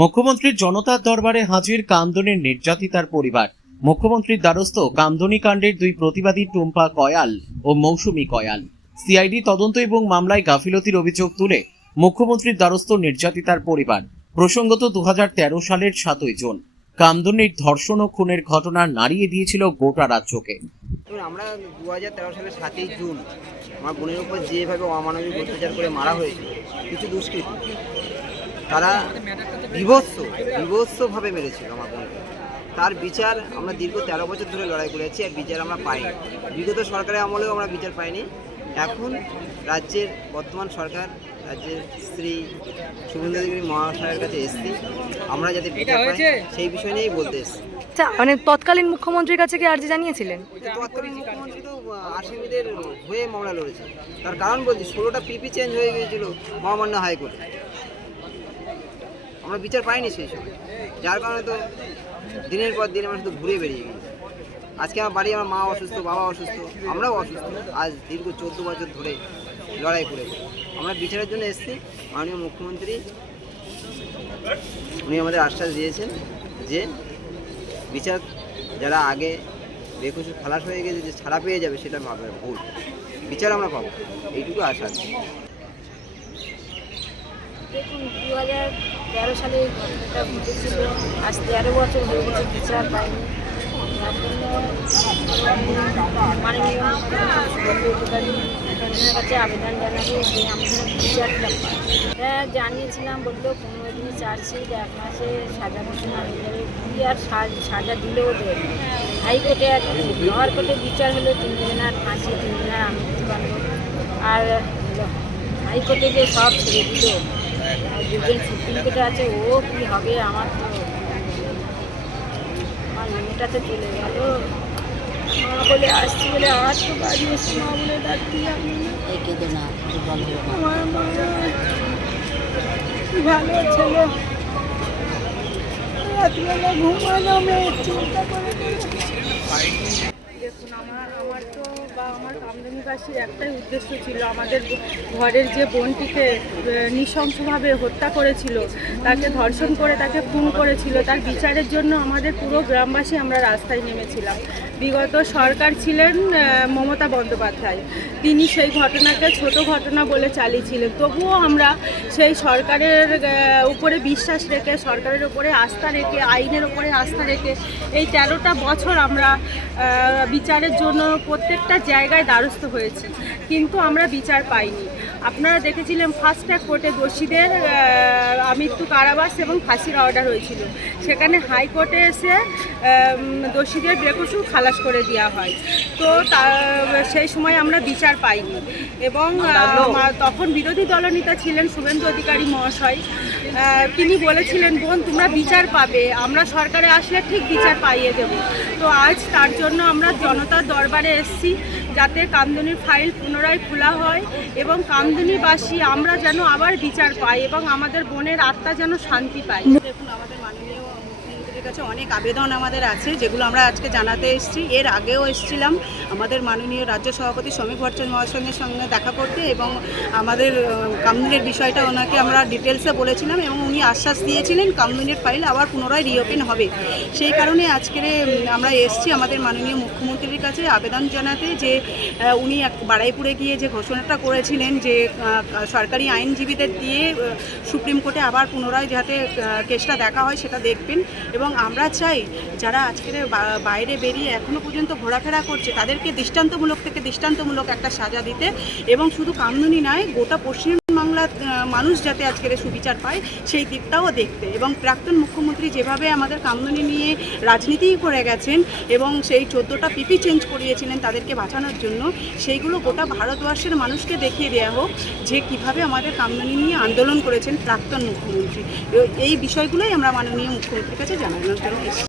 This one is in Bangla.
মুখ্যমন্ত্রীর জনতার দরবারে হাজির কামদুনির নির্যাতিতার পরিবার। মুখ্যমন্ত্রীর দ্বারস্থ কামদুনি কাণ্ডের দুই প্রতিবাদী টুম্পা কয়াল ও মৌসুমী কয়াল। সিআইডি তদন্ত এবং মামলায় গাফিলতির অভিযোগ তুলে মুখ্যমন্ত্রীর দ্বারস্থ নির্যাতিতার পরিবার। প্রসঙ্গত 2013 সালের 7ই জুন কামদুনির ধর্ষণ ও খুনের ঘটনা নাড়িয়ে দিয়েছিল গোটা রাজ্যকে। আমরা 2013 সালের 7ই জুন আমার বোনের উপর যেভাবে অমানবিক অত্যাচার করে মারা হয়েছিল কিছু দুষ্কৃতী, তারা বিভৎসভাবে মেরেছিল আমার বোনকে। তার বিচার আমরা দীর্ঘ 13 বছর ধরে লড়াই করেছি, আর বিচার আমরা পাইনি। বিগত সরকারের আমলেও আমরা বিচার পাইনি। এখন রাজ্যের বর্তমান সরকার, রাজ্যের শ্রী শুভেন্দু অধিকারী মহাশয়ের কাছে এসেছি, আমরা যাতে বিচার পাই সেই বিষয় নিয়েই বলতে এসেছি। মানে তৎকালীন মুখ্যমন্ত্রীর কাছে কি আর্জি জানিয়েছিলেন? তৎকালীন মুখ্যমন্ত্রী তো আসামিদের হয়ে মামলা লড়েছে। তার কারণ বলছি, 16টা পিপি চেঞ্জ হয়ে গিয়েছিল মহামান্য হাইকোর্টে। আমরা বিচার পাইনি সেই সময়, যার কারণে তো দিনের পর দিন আমরা শুধু ঘুরে বেরিয়ে গেছি। আজকে আমার বাড়ি, আমার মা অসুস্থ, বাবা অসুস্থ, আমরাও অসুস্থ। আজ দীর্ঘ 14 বছর ধরে লড়াই করেছি। আমরা বিচারের জন্য এসেছি। মাননীয় মুখ্যমন্ত্রী উনি আমাদের আশ্বাস দিয়েছেন যে বিচার যারা আগে বেকসুর খালাস হয়ে গেছে যে ছাড়া পেয়ে যাবে, সেটা ভাবে ভুল। বিচার আমরা পাবো, এইটুকু আশা আছে। দেখুন, 2013 সালে এই ঘটনাটা ঘটেছিল। আজ 13 বছর হয়ে গেছে, বিচার পাইনি। যার জন্য মাননীয় শুভেন্দু অধিকারী কাছে আবেদন জানাবো যে আমাদের বিচারটা পাই। হ্যাঁ, জানিয়েছিলাম, বললো 15 দিনে চার্জশিট, 1 মাসে সাজা ঘোষণা হয়ে যাবে। কি আর সাজা দিলেও দেবে। হাইকোর্টে আর লোয়ার কোর্টে বিচার হলো 3 দিনের ফাঁসি, 3 দিনের মৃত্যুদণ্ড। আর হাইকোর্টে যে সব ছেড়ে দিল, দুজন সুপ্রিম কোর্টে আছে, ও কি হবে? আমার মেয়েটাতে চলে গেল। মা বলে আসছি বলে আর তো বাড়ি এসে মা বলে ডাকতে যাবি না। আমার মা ভালো ছিল, রাত্রিবেলা ঘুমানো মেয়ে চিন্তা করে। দেখুন, আমার তো বা আমার কামদুনিবাসীর একটাই উদ্দেশ্য ছিল, আমাদের ঘরের যে বোনটিকে নৃশংসভাবে হত্যা করেছিল, তাকে ধর্ষণ করে তাকে খুন করেছিল, তার বিচারের জন্য আমাদের পুরো গ্রামবাসী আমরা রাস্তায় নেমেছিলাম। বিগত সরকার ছিলেন মমতা বন্দ্যোপাধ্যায়, তিনি সেই ঘটনাকে ছোট ঘটনা বলে চালিয়েছিলেন। তবুও আমরা সেই সরকারের উপরে বিশ্বাস রেখে, সরকারের উপরে আস্থা রেখে, আইনের উপরে আস্থা রেখে এই 13টা বছর আমরা বিচারের জন্য প্রত্যেকটা জায়গায় দ্বারস্থ হয়েছি, কিন্তু আমরা বিচার পাইনি। আপনারা দেখেছিলেন ফাস্ট ট্র্যাক কোর্টে দোষীদের আমৃত্যু কারাবাস এবং ফাঁসির অর্ডার হয়েছিল। সেখানে হাইকোর্টে এসে দোষীদের বেকসুর খালাস করে দেওয়া হয়। তো সেই সময় আমরা বিচার পাইনি। এবং তখন বিরোধী দলনেতা ছিলেন শুভেন্দু অধিকারী মহাশয়। তিনি বলেছিলেন, বোন তোমরা বিচার পাবে, আমরা সরকারে আসলে ঠিক বিচার পাইয়ে দেব। তো আজ তার জন্য আমরা জনতার দরবারে এসেছি, যাতে কামদুনির ফাইল পুনরায় খোলা হয় এবং কামদুনিবাসী আমরা যেন আবার বিচার পাই এবং আমাদের বোনের আত্মা যেন শান্তি পায়। দেখুন, আমাদের মাননীয় মুখ্যমন্ত্রীর কাছে অনেক আবেদন আমাদের আছে, যেগুলো আমরা আজকে জানাতে এসেছি। এর আগেও এসেছিলাম আমাদের মাননীয় রাজ্য সভাপতি শ্রমিক ভট্টাচার্য মহাশয়ের সঙ্গে দেখা করতে, এবং আমাদের কামদুনির বিষয়টা ওনাকে আমরা ডিটেলসে বলেছিলাম এবং উনি আশ্বাস দিয়েছিলেন কামদুনির ফাইল আবার পুনরায় রিওপেন হবে। সেই কারণে আজকে আমরা এসেছি আমাদের মাননীয় মুখ্যমন্ত্রীর কাছে আবেদন জানাতে, যে উনি বারুইপুরে গিয়ে যে ঘোষণাটা করেছিলেন যে সরকারি আইনজীবীদের দিয়ে সুপ্রিম কোর্টে আবার পুনরায় যাতে কেসটা দেখা হয় সেটা দেখবেন। এবং আমরা চাই যারা আজকের বাইরে বেরিয়ে এখনও পর্যন্ত ঘোরাফেরা করছে তাদেরকে দৃষ্টান্তমূলক একটা সাজা দিতে, এবং শুধু কামদুনি নয়, গোটা পশ্চিমবাংলার মানুষ যাতে আজকের সুবিচার পায় সেই দিকটাও দেখতে। এবং প্রাক্তন মুখ্যমন্ত্রী যেভাবে আমাদের কামদুনি নিয়ে রাজনীতি করে গেছেন এবং সেই 14টা পিপি চেঞ্জ করিয়েছিলেন তাদেরকে বাঁচানোর জন্য, সেইগুলো গোটা ভারতবর্ষের মানুষকে দেখিয়ে দেওয়া হোক যে কীভাবে আমাদের কামদুনি নিয়ে আন্দোলন করেছেন প্রাক্তন মুখ্যমন্ত্রী। এই বিষয়গুলোই আমরা মাননীয় মুখ্যমন্ত্রীর কাছে জানানোর জন্য এসেছি।